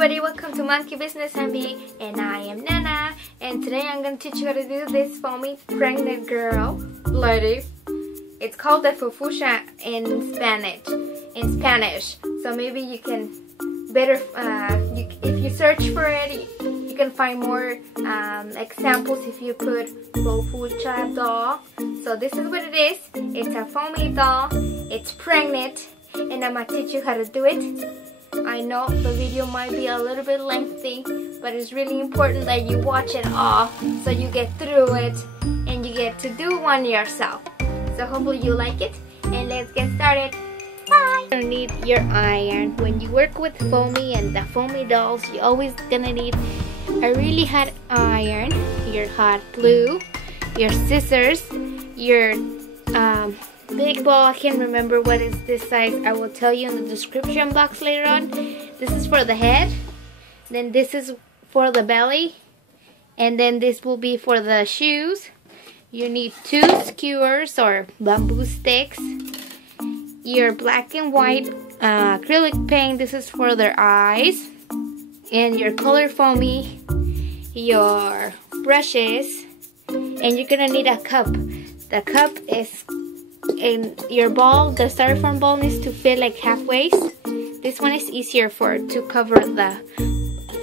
everybody, welcome to Monkey Business MB, and I am Nana, and today I'm going to teach you how to do this Foami pregnant girl lady. It's called the Fofucha in Spanish. So maybe you can better, if you search for it, you can find more examples if you put Fofucha doll. So this is what it is. It's a Foami doll. It's pregnant, and I'm going to teach you how to do it. I know the video might be a little bit lengthy, but it's really important that you watch it all so you get through it and you get to do one yourself. So hopefully you like it, and let's get started. Bye! You're gonna need your iron. When you work with Foami and the Foami dolls, you're always gonna need a really hot iron, your hot glue, your scissors, your big ball. I can't remember what is this size. I will tell you in the description box later on. This is for the head, then this is for the belly, and then this will be for the shoes. You need 2 skewers or bamboo sticks, your black and white acrylic paint. This is for their eyes, and your color Foami, your brushes, and you're gonna need a cup. The cup is in your ball. The styrofoam ball needs to fit like halfway. This one is easier to cover the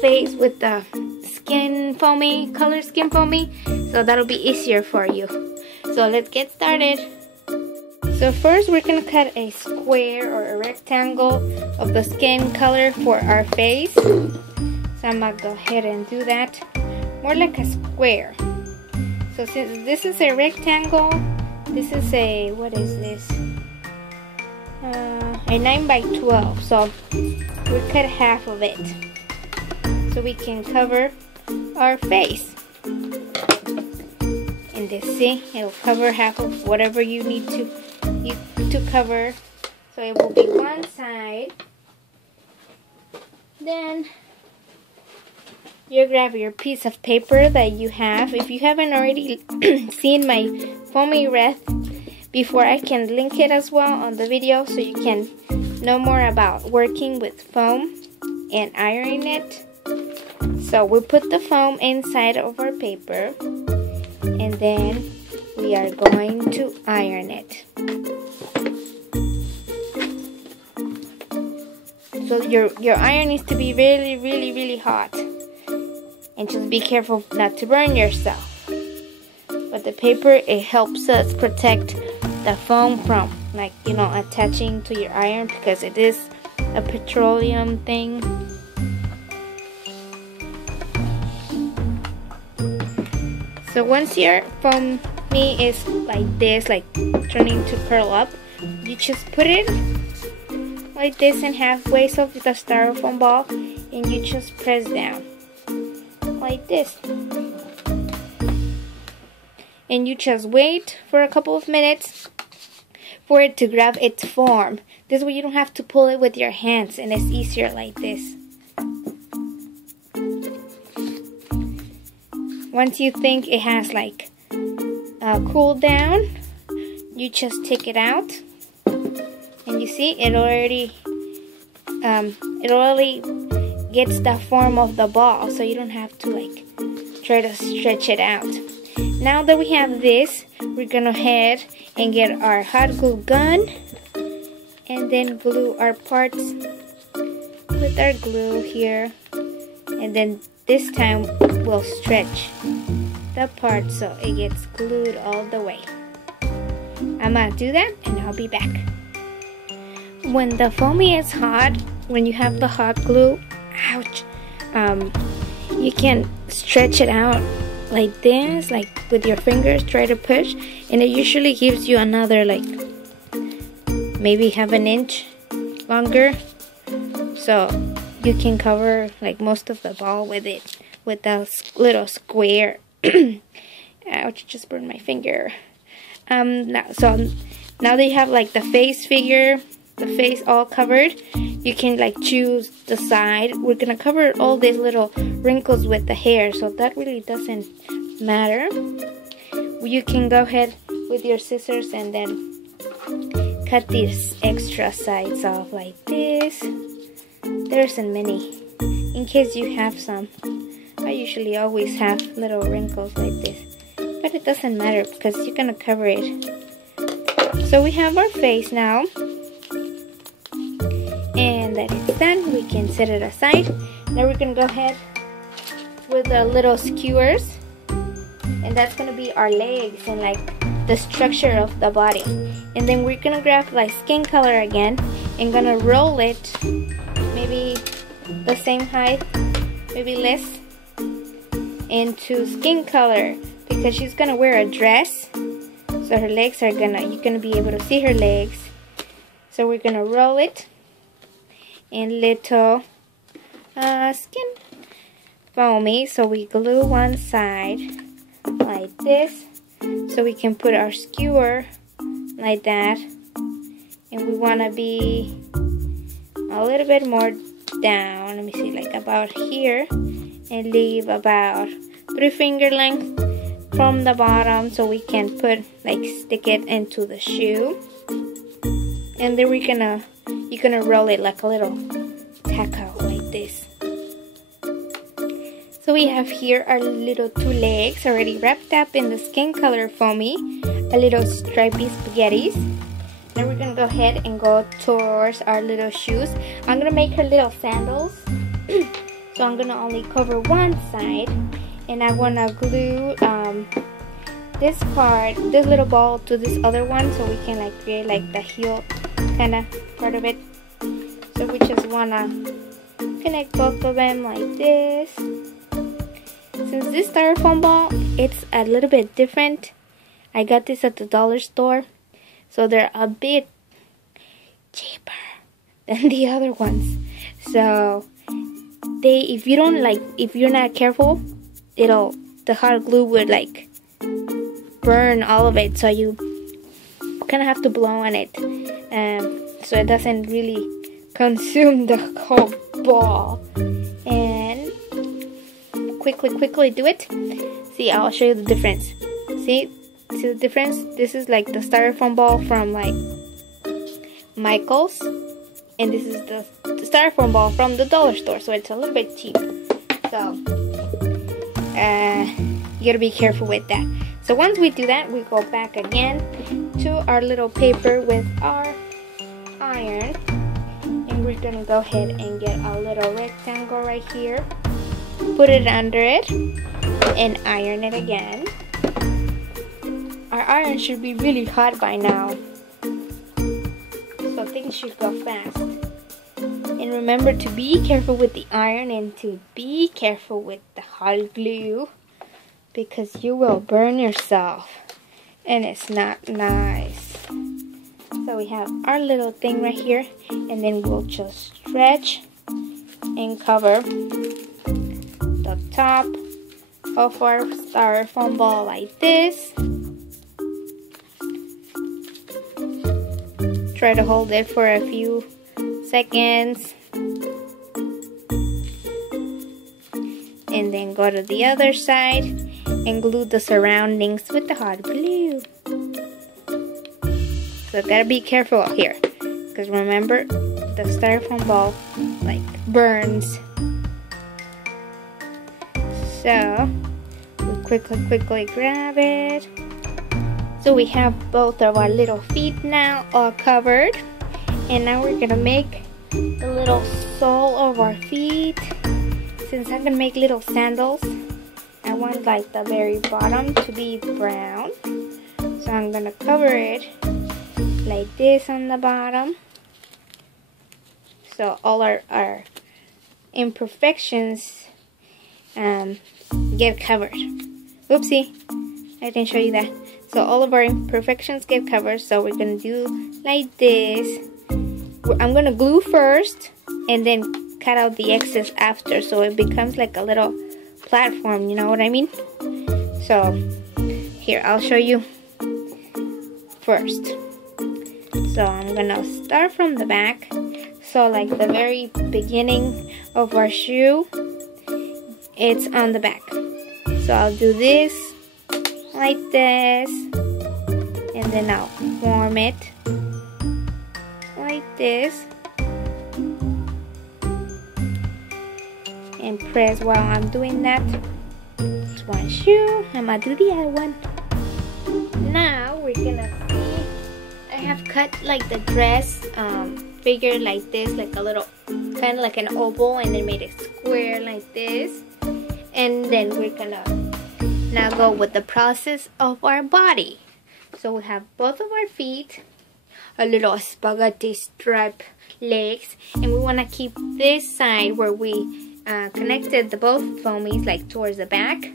face with the skin Foami, color skin Foami, so that'll be easier for you. So let's get started. So first we're gonna cut a square or a rectangle of the skin color for our face. So I'm gonna go ahead and do that more like a square. So since this is a rectangle, this is a, what is this? A 9 by 12. So we cut half of it so we can cover our face. And this, see, it'll cover half of whatever you need to cover. So it will be one side. Then you grab your piece of paper that you have. If you haven't already seen my Foami wreath before, I can link it as well on the video so you can know more about working with foam and ironing it. So we put the foam inside of our paper, and then we are going to iron it. So your iron needs to be really hot. And just be careful not to burn yourself. But the paper, it helps us protect the foam from, like, you know, attaching to your iron, because it is a petroleum thing. So once your Foami is like this, like turning to curl up, you just put it like this in halfway of the styrofoam ball, and you just press down like this, and you just wait for a couple of minutes for it to grab its form. This way you don't have to pull it with your hands, and it's easier like this. Once you think it has like cooled down, you just take it out, and you see it already gets the form of the ball, so you don't have to like try to stretch it out. Now that we have this, we're gonna head and get our hot glue gun, and then glue our parts with our glue here, and then this time we'll stretch the part so it gets glued all the way. I'm gonna do that, and I'll be back. When the Foami is hot, when you have the hot glue, ouch, you can stretch it out like this, like with your fingers, try to push, and it usually gives you another, like, maybe half an inch longer, so you can cover like most of the ball with it, with a little square. Ouch, just burned my finger. Now that you have like the face figure, the face all covered, you can like choose the side. We're gonna cover all these little wrinkles with the hair, so that really doesn't matter. You can go ahead with your scissors and then cut these extra sides off like this. There isn't many. in case you have some. I usually always have little wrinkles like this, but it doesn't matter because you're gonna cover it. So we have our face now, and that it's done. We can set it aside. Now we're gonna go ahead with the little skewers, and that's gonna be our legs and like the structure of the body. And then we're gonna grab like skin color again and gonna roll it maybe the same height, maybe less, into skin color, because she's gonna wear a dress, so her legs are you're gonna be able to see her legs. So we're gonna roll it in little skin foamy. So we glue one side like this, so we can put our skewer like that, and we want to be a little bit more down. Let me see, like about here, and leave about 3 finger length from the bottom, so we can put like stick it into the shoe. And then you're gonna roll it like a little taco like this. So we have here our little 2 legs already wrapped up in the skin color foamy, a little stripy spaghettis. Now we're gonna go ahead and go towards our little shoes. I'm gonna make her little sandals. So I'm gonna only cover one side, and I wanna glue this part, this little ball, to this other one, so we can like create like the heel kind of part of it. So we just wanna connect both of them like this. Since this styrofoam ball, it's a little bit different. I got this at the dollar store, so they're a bit cheaper than the other ones. So if you're not careful, the hot glue would like burn all of it. So you kind of have to blow on it, so it doesn't really consume the whole ball. And quickly do it. See, I'll show you the difference. See the difference? This is like the styrofoam ball from like Michael's, and this is the styrofoam ball from the dollar store, so it's a little bit cheap. So you gotta be careful with that. So once we do that, we go back again to our little paper with our iron, and we're gonna go ahead and get a little rectangle right here, put it under it, and iron it again. Our iron should be really hot by now, so things should go fast. And remember to be careful with the iron and to be careful with the hot glue, because you will burn yourself and it's not nice. So we have our little thing right here, and then we'll just stretch and cover the top of our styrofoam ball like this. Try to hold it for a few seconds, and then go to the other side and glue the surroundings with the hot glue. So gotta be careful here, because remember, the styrofoam ball like burns. So we quickly grab it. So we have both of our little feet now all covered, and now we're gonna make the little sole of our feet. Since I'm gonna make little sandals, I want like the very bottom to be brown, so I'm gonna cover it like this on the bottom, so all our imperfections get covered. Oopsie, I didn't show you that. So all of our imperfections get covered, so we're gonna do like this. I'm gonna glue first and then cut out the excess after, so it becomes like a little platform, you know what I mean? So here, I'll show you first. So I'm gonna start from the back, so like the very beginning of our shoe, it's on the back. So I'll do this like this, and then I'll form it like this, and press while I'm doing that. It's one shoe. I'm gonna do the other one. Now we're gonna see. I have cut like the dress figure like this, like a little, kind of like an oval, and then made it square like this. And then we're gonna now go with the process of our body. So we have both of our feet, a little spaghetti stripe legs, and we want to keep this side where we connected the both foamies like towards the back.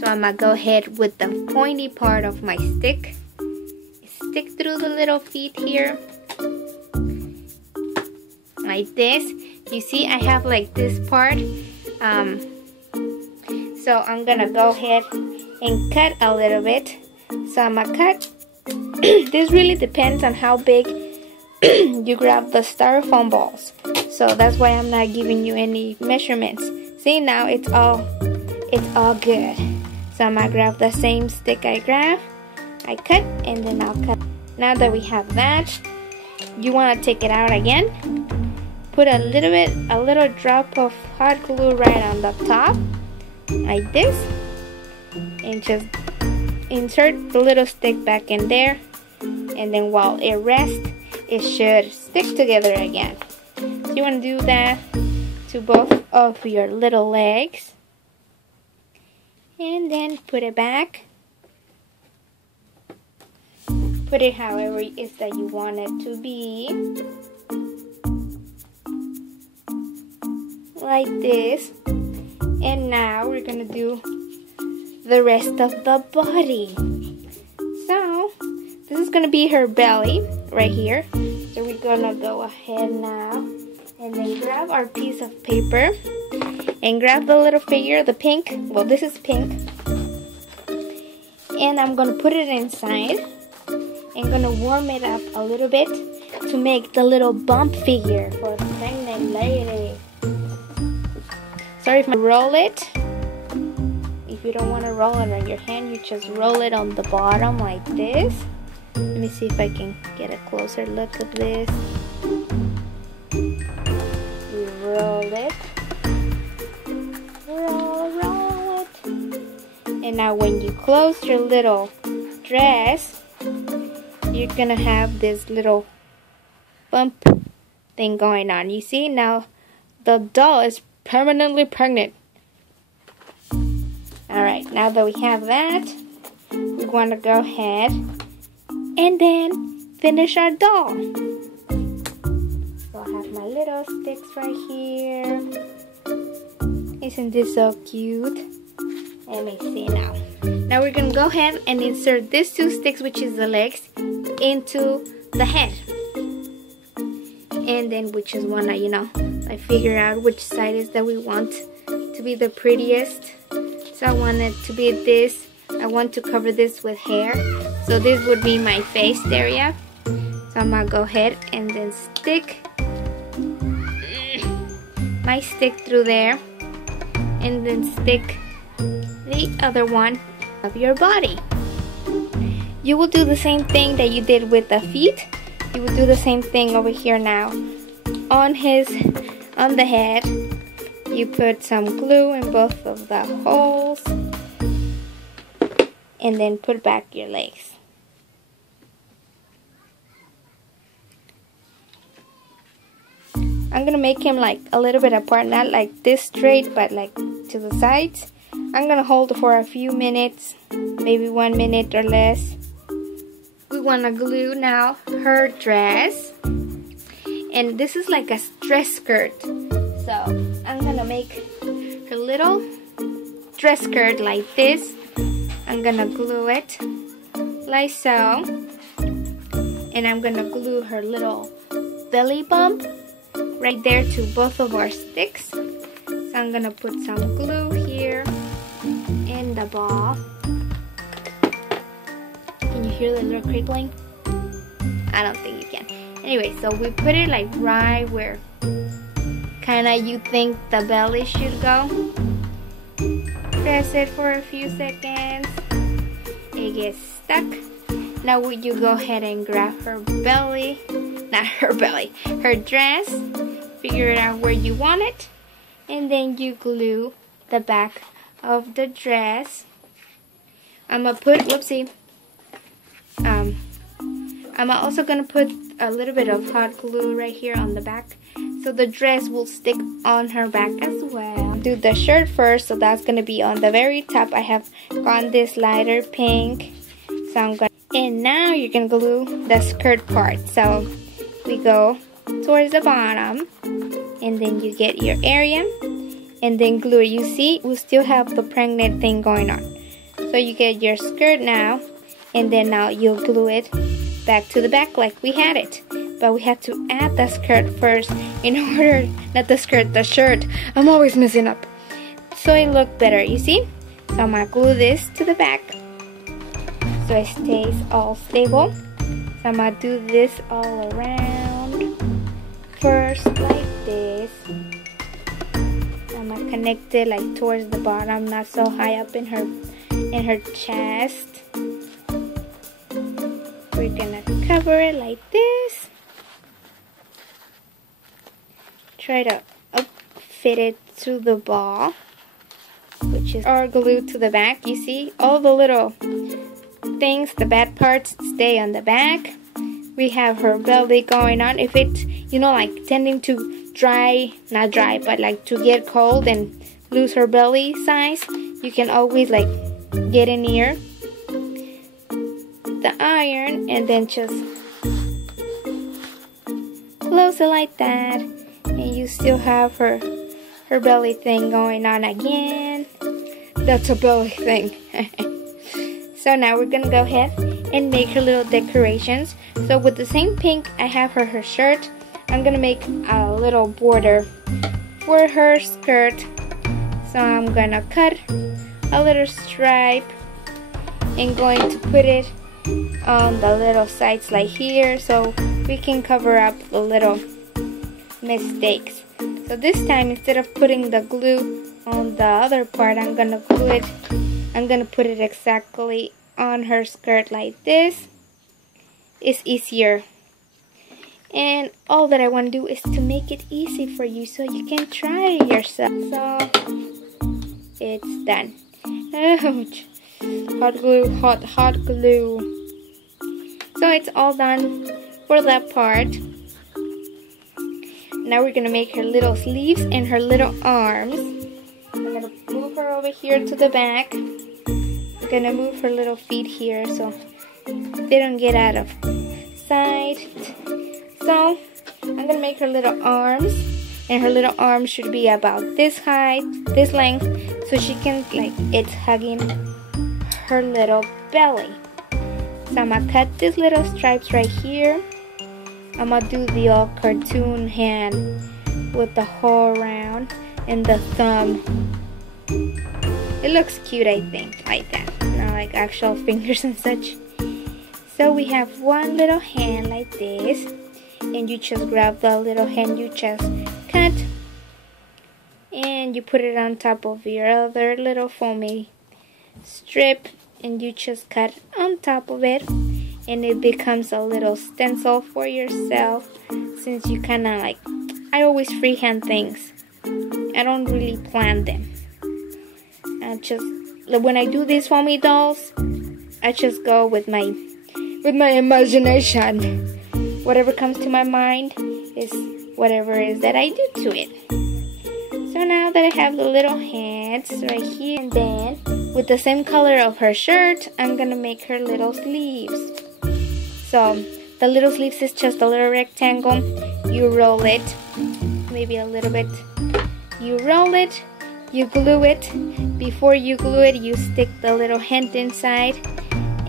So I'm gonna go ahead with the pointy part of my stick. Stick through the little feet here like this. You see I have like this part, so I'm gonna go ahead and cut a little bit. So I'm gonna cut. This really depends on how big you grab the styrofoam balls, so that's why I'm not giving you any measurements. See, now it's all good. So I'm gonna grab the same stick I cut, and then I'll cut. Now that we have that, you want to take it out again. Put a little drop of hot glue right on the top, like this, and just insert the little stick back in there, and then while it rests, it should stick together again. So you want to do that to both of your little legs, and then put it back. Put it however it is that you want it to be, like this. And now we're gonna do the rest of the body. So this is gonna be her belly right here. So we're gonna go ahead now and then grab our piece of paper and grab the little figure, the pink. Well, this is pink, and I'm gonna put it inside. I'm gonna warm it up a little bit to make the little bump figure for the pregnant lady. Sorry if I roll it. If you don't want to roll it on your hand, you just roll it on the bottom like this. Let me see if I can get a closer look at this. You roll it. Roll it. And now when you close your little dress, you're gonna have this little bump thing going on. You see, now the doll is permanently pregnant. Alright, now that we have that, we want to go ahead and then finish our doll. So I have my little sticks right here. Isn't this so cute? Let me see now. Now we're gonna go ahead and insert these two sticks, which is the legs, into the head. And then we just wanna, I figure out which side is that we want to be the prettiest. So I want it to be this. I want to cover this with hair. So this would be my face area. So I'm gonna go ahead and then stick my stick through there. And then stick the other one of your body. You will do the same thing that you did with the feet. You will do the same thing over here now. On the head, you put some glue in both of the holes, and then put back your legs. I'm gonna make him like a little bit apart, not like this straight, but like to the sides. I'm gonna hold for a few minutes, maybe 1 minute or less. We wanna glue now her dress, and this is like a dress skirt. So I'm gonna make her little dress skirt like this. I'm gonna glue it like so, and I'm gonna glue her little belly bump right there to both of our sticks. So I'm gonna put some glue here in the ball. Can you hear the little crickling? I don't think you can. Anyway, so we put it like right where kinda you think the belly should go. Press it for a few seconds. It gets stuck. Now would you go ahead and grab her belly, not her belly, her dress, figure it out where you want it, And then you glue the back of the dress. I'm gonna put, I'm also gonna put a little bit of hot glue right here on the back, so the dress will stick on her back as well. Do the shirt first, so that's gonna be on the very top. I have gone this lighter pink, so I'm gonna, and now you're gonna glue the skirt part. So we go towards the bottom, and then you get your area, and then glue it. You see, we still have the pregnant thing going on. So you get your skirt now, and then now you'll glue it back to the back like we had it. But we have to add the skirt first in order, not the skirt, the shirt. I'm always messing up. So it look better, you see? So I'm gonna glue this to the back so it stays all stable. So I'm gonna do this all around. First like this. I'm gonna connect it like towards the bottom, not so high up in her chest. We're gonna cover it like this. Try to fit it to the ball, which is our glue to the back. You see, all the little things, the bad parts, stay on the back. We have her belly going on. If it's, you know, like tending to dry, not dry, but like to get cold and lose her belly size, you can always like get in here the iron and then just close it like that, and you still have her belly thing going on again. That's a belly thing. So now we're gonna go ahead and make her little decorations. So with the same pink I have her shirt, I'm gonna make a little border for her skirt. So I'm gonna cut a little stripe and going to put it on the little sides like here, so we can cover up the little mistakes. So this time, instead of putting the glue on the other part, I'm gonna put it exactly on her skirt like this. It's easier, and all that I want to do is to make it easy for you so you can try it yourself. So it's done. Ouch. Hot glue, hot glue. So it's all done for that part. Now we're gonna make her little sleeves and her little arms. I'm gonna move her over here to the back. I'm gonna move her little feet here so they don't get out of sight. So I'm gonna make her little arms, and her little arms should be about this height, this length, so she can, like, it's hugging her little belly. So I'm gonna cut these little stripes right here. I'm gonna do the old cartoon hand with the hole around and the thumb. It looks cute, I think, like that. Not like actual fingers and such. So we have one little hand like this, and you just grab the little hand you just cut, and you put it on top of your other little foamy strip, and you just cut on top of it, and it becomes a little stencil for yourself, since you kind of like, I always freehand things. I don't really plan them. I just, when I do these Foami dolls, I just go with my imagination. Whatever comes to my mind is whatever it is that I do to it. So now that I have the little hands right here, and then with the same color of her shirt, I'm gonna make her little sleeves. So the little sleeves is just a little rectangle. You roll it, maybe a little bit. You roll it, you glue it. Before you glue it, you stick the little hand inside,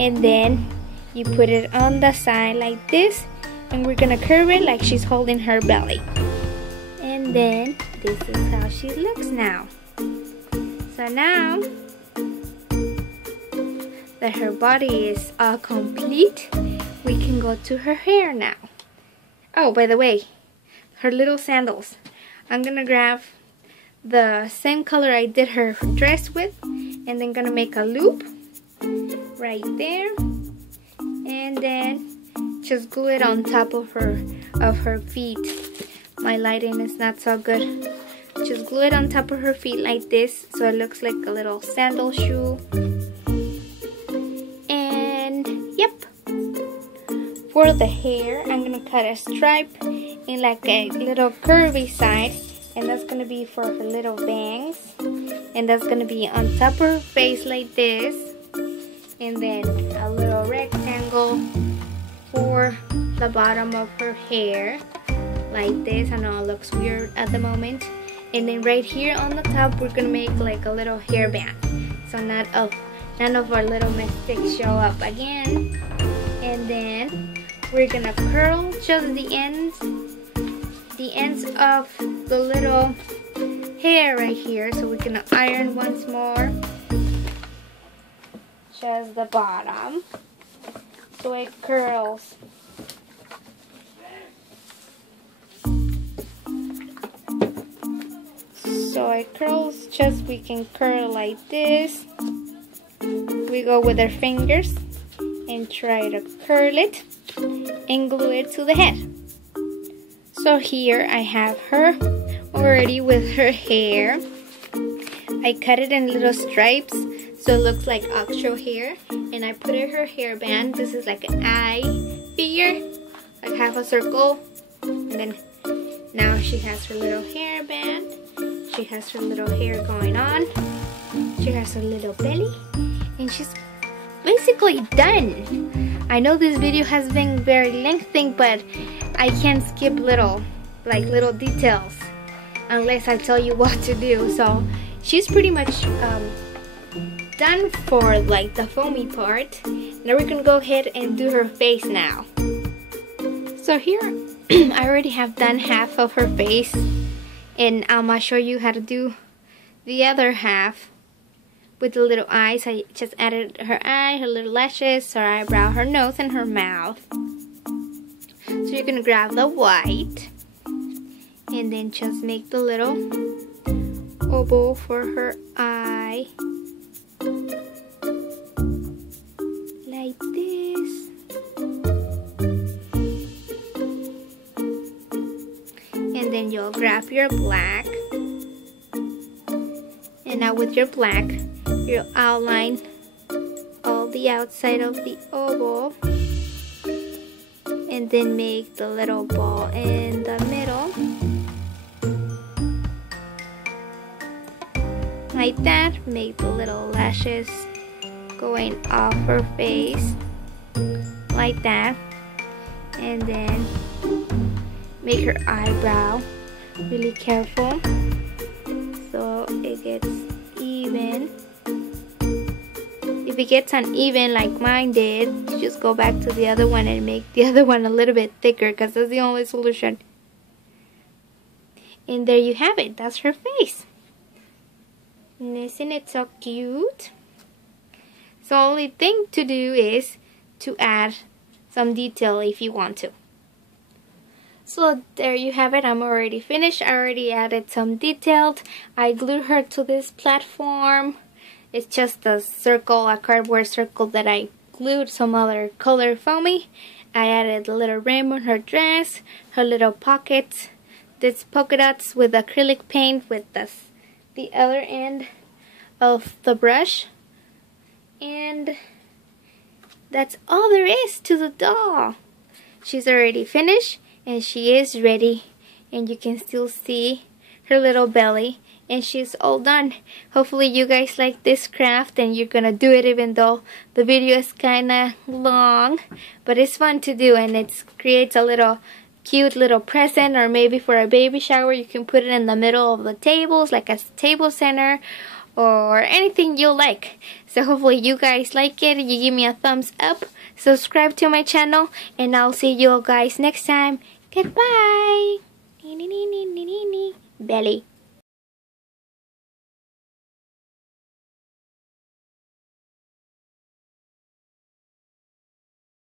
and then you put it on the side like this, and we're gonna curve it like she's holding her belly. And then this is how she looks now. So now that her body is all complete, we can go to her hair now. Oh, by the way, her little sandals. I'm gonna grab the same color I did her dress with, and then gonna make a loop right there, and then just glue it on top of her feet. My lighting is not so good, just glue it on top of her feet like this so it looks like a little sandal shoe. And yep, for the hair I'm gonna cut a stripe in like a little curvy side, and that's gonna be for her little bangs, and that's gonna be on top of her face like this, and then a little rectangle for the bottom of her hair like this. I know it looks weird at the moment. And then right here on the top we're gonna make like a little hairband, so none of our little mistakes show up again. And then we're gonna curl just the ends of the little hair right here. So we're gonna iron once more just the bottom so it curls. So it curls, just we can curl like this. We go with our fingers and try to curl it and glue it to the head. So here I have her already with her hair. I cut it in little stripes so it looks like actual hair, and I put in her hairband. This is like an eye figure, like half a circle, and then now she has her little hairband. She has her little hair going on. She has her little belly, and she's basically done. I know this video has been very lengthy, but I can't skip little details unless I tell you what to do. So she's pretty much done for like the foamy part. Now we're gonna go ahead and do her face now. So here I already have done half of her face, and I'm gonna show you how to do the other half with the little eyes. I just added her eye, her little lashes, her eyebrow, her nose, and her mouth. So you're gonna grab the white and then just make the little oval for her eye like this. And then you'll grab your black, and now with your black you'll outline all the outside of the oval, and then make the little ball in the middle like that. Make the little lashes going off her face like that, and then make her eyebrow really careful so it gets even. If it gets uneven like mine did, just go back to the other one and make the other one a little bit thicker, because that's the only solution. And there you have it. That's her face. And isn't it so cute? So the only thing to do is to add some detail if you want to. So there you have it. I'm already finished. I already added some detailed. I glued her to this platform. It's just a circle, a cardboard circle that I glued some other color foamy. I added a little rim on her dress, her little pockets, this polka dots with acrylic paint with the other end of the brush. And that's all there is to the doll. She's already finished and she is ready, and you can still see her little belly, and she's all done. Hopefully you guys like this craft and you're gonna do it, even though the video is kinda long, but it's fun to do, and it creates a little cute little present, or maybe for a baby shower you can put it in the middle of the tables like a table center, or anything you like. So hopefully you guys like it. You give me a thumbs up, subscribe to my channel, and I'll see you guys next time. Goodbye. Belly.